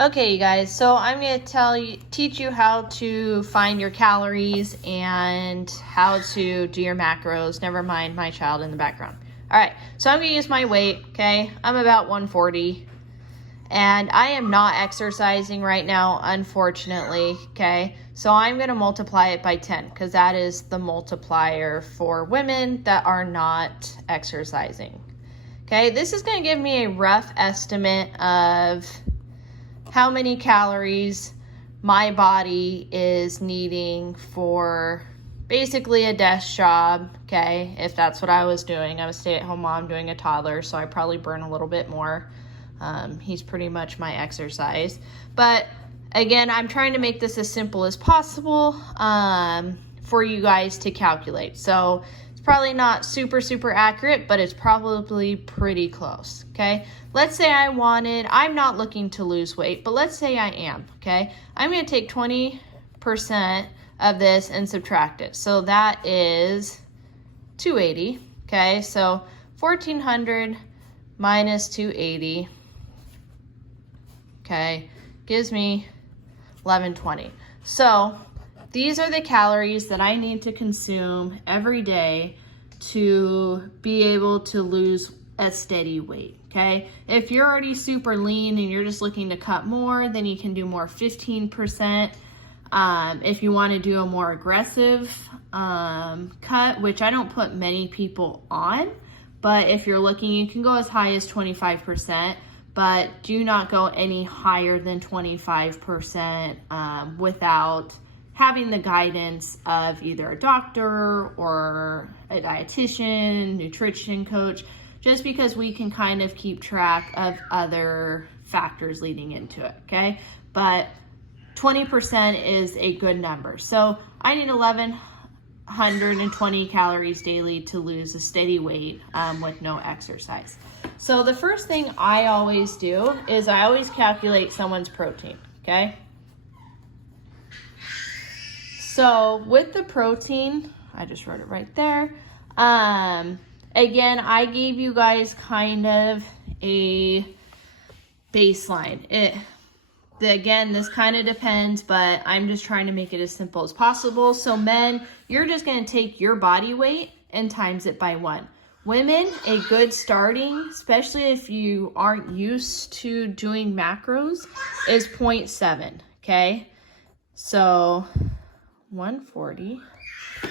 Okay, you guys, so I'm going to teach you how to find your calories and how to do your macros. Never mind my child in the background. All right, so I'm going to use my weight, okay? I'm about 140, and I am not exercising right now, unfortunately, okay? So I'm going to multiply it by 10 because that is the multiplier for women that are not exercising, okay? This is going to give me a rough estimate of how many calories my body is needing for basically a desk job, okay? If that's what I was doing. I'm a stay-at-home mom doing a toddler, so I probably burn a little bit more. He's pretty much my exercise. But again, I'm trying to make this as simple as possible for you guys to calculate. So it's probably not super accurate, but it's probably pretty close, okay? Let's say I'm not looking to lose weight, but let's say I am, okay? I'm going to take 20% of this and subtract it. So that is 280, okay? So 1,400 minus 280, okay, gives me 1120. So these are the calories that I need to consume every day to be able to lose a steady weight, okay? If you're already super lean and you're just looking to cut more, then you can do more 15%. If you want to do a more aggressive cut, which I don't put many people on, but if you're looking, you can go as high as 25%, but do not go any higher than 25% without having the guidance of either a doctor or a dietitian, nutrition coach, just because we can kind of keep track of other factors leading into it, okay? But 20% is a good number. So I need 1,120 calories daily to lose a steady weight with no exercise. So the first thing I always do is I always calculate someone's protein, okay? So with the protein, I just wrote it right there. Again, I gave you guys kind of a baseline. Again, this kind of depends, but I'm just trying to make it as simple as possible. So men, you're just going to take your body weight and times it by 1. Women, a good starting, especially if you aren't used to doing macros, is 0.7, okay? So 140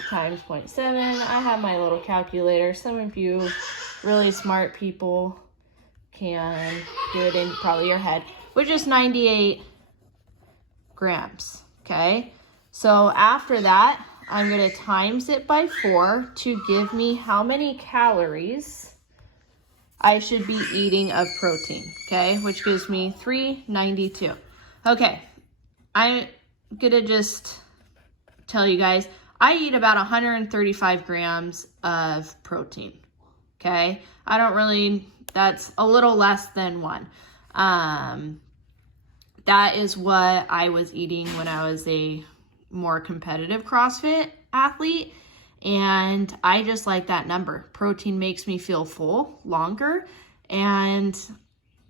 times 0.7. I have my little calculator. Some of you really smart people can do it in probably your head, which is 98 grams, okay? So after that, I'm going to times it by 4 to give me how many calories I should be eating of protein, okay? Which gives me 392. Okay, I'm going to just tell you guys, I eat about 135 grams of protein, okay? That's a little less than 1. That is what I was eating when I was a more competitive CrossFit athlete, and I just like that number. Protein makes me feel full longer, and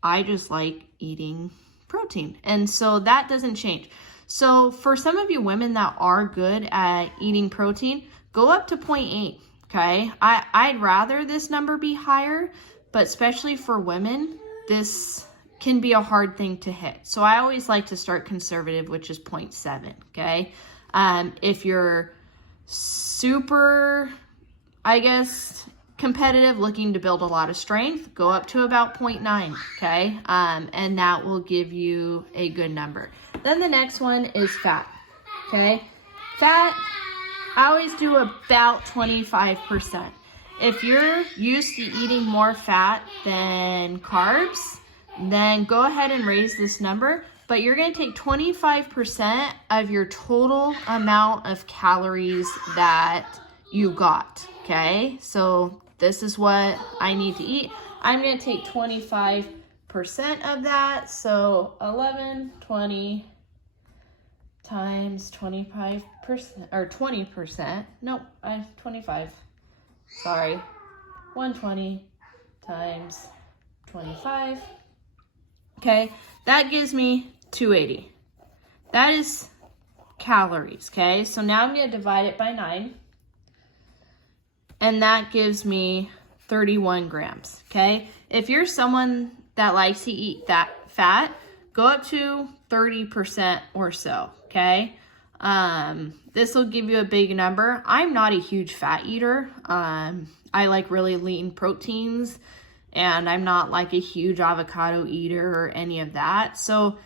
I just like eating protein, and so that doesn't change. So for some of you women that are good at eating protein, go up to 0.8, okay? I'd rather this number be higher, but especially for women, this can be a hard thing to hit. So I always like to start conservative, which is 0.7, okay? If you're super, I guess, competitive, looking to build a lot of strength, go up to about 0.9, okay? And that will give you a good number. Then the next one is fat, okay? Fat, I always do about 25%. If you're used to eating more fat than carbs, then go ahead and raise this number, but you're going to take 25% of your total amount of calories that you got, okay? So this is what I need to eat. I'm going to take 25% of that, so 1120 times 25%, or 20%, nope, 25, sorry, 120 times 25, okay, that gives me 280. That is calories, okay? So now I'm going to divide it by 9. And that gives me 31 grams, okay? If you're someone that likes to eat that fat, go up to 30% or so, okay? This will give you a big number. I'm not a huge fat eater. I like really lean proteins, and I'm not like a huge avocado eater or any of that. So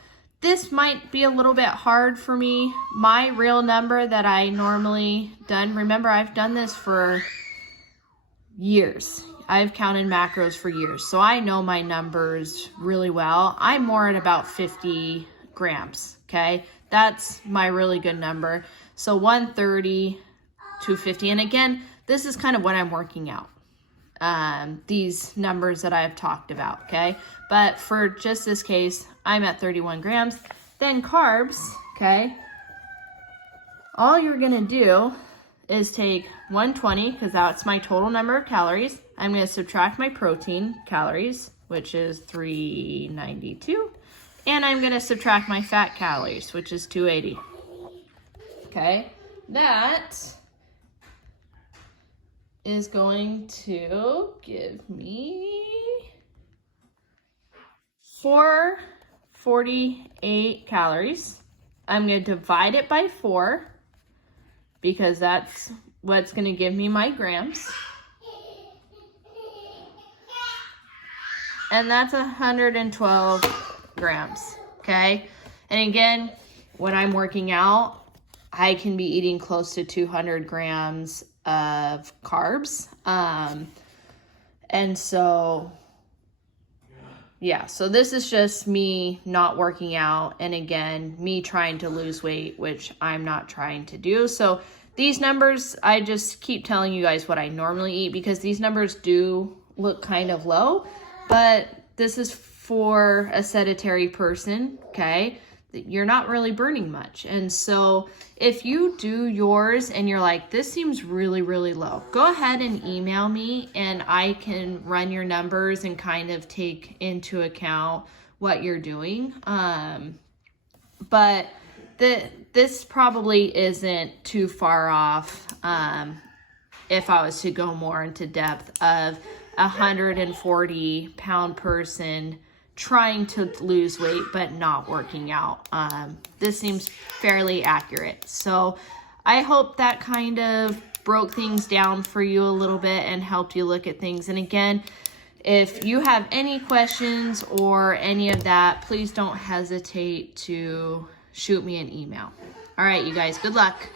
this might be a little bit hard for me. My real number that I normally done, remember I've done this for years. I've counted macros for years, so I know my numbers really well. I'm more at about 50 grams, okay? That's my really good number. So 130, 250, and again, this is kind of what I'm working out. These numbers that I've talked about, okay? But for just this case, I'm at 31 grams. Then carbs, okay? All you're gonna do is take 120, because that's my total number of calories. I'm going to subtract my protein calories, which is 392. And I'm going to subtract my fat calories, which is 280. Okay, that is going to give me 448 calories. I'm going to divide it by 4, because that's what's going to give me my grams. And that's 112 grams, okay? And again, when I'm working out, I can be eating close to 200 grams of carbs. And so, yeah, so this is just me not working out, and again, me trying to lose weight, which I'm not trying to do. So these numbers, I just keep telling you guys what I normally eat, because these numbers do look kind of low, but this is for a sedentary person, okay? You're not really burning much. And so if you do yours and you're like, this seems really, really low, go ahead and email me and I can run your numbers and kind of take into account what you're doing. But this probably isn't too far off if I was to go more into depth of a 140-pound person trying to lose weight but not working out. This seems fairly accurate. So I hope that kind of broke things down for you a little bit and helped you look at things. And again, if you have any questions or any of that, please don't hesitate to shoot me an email. All right, you guys, good luck.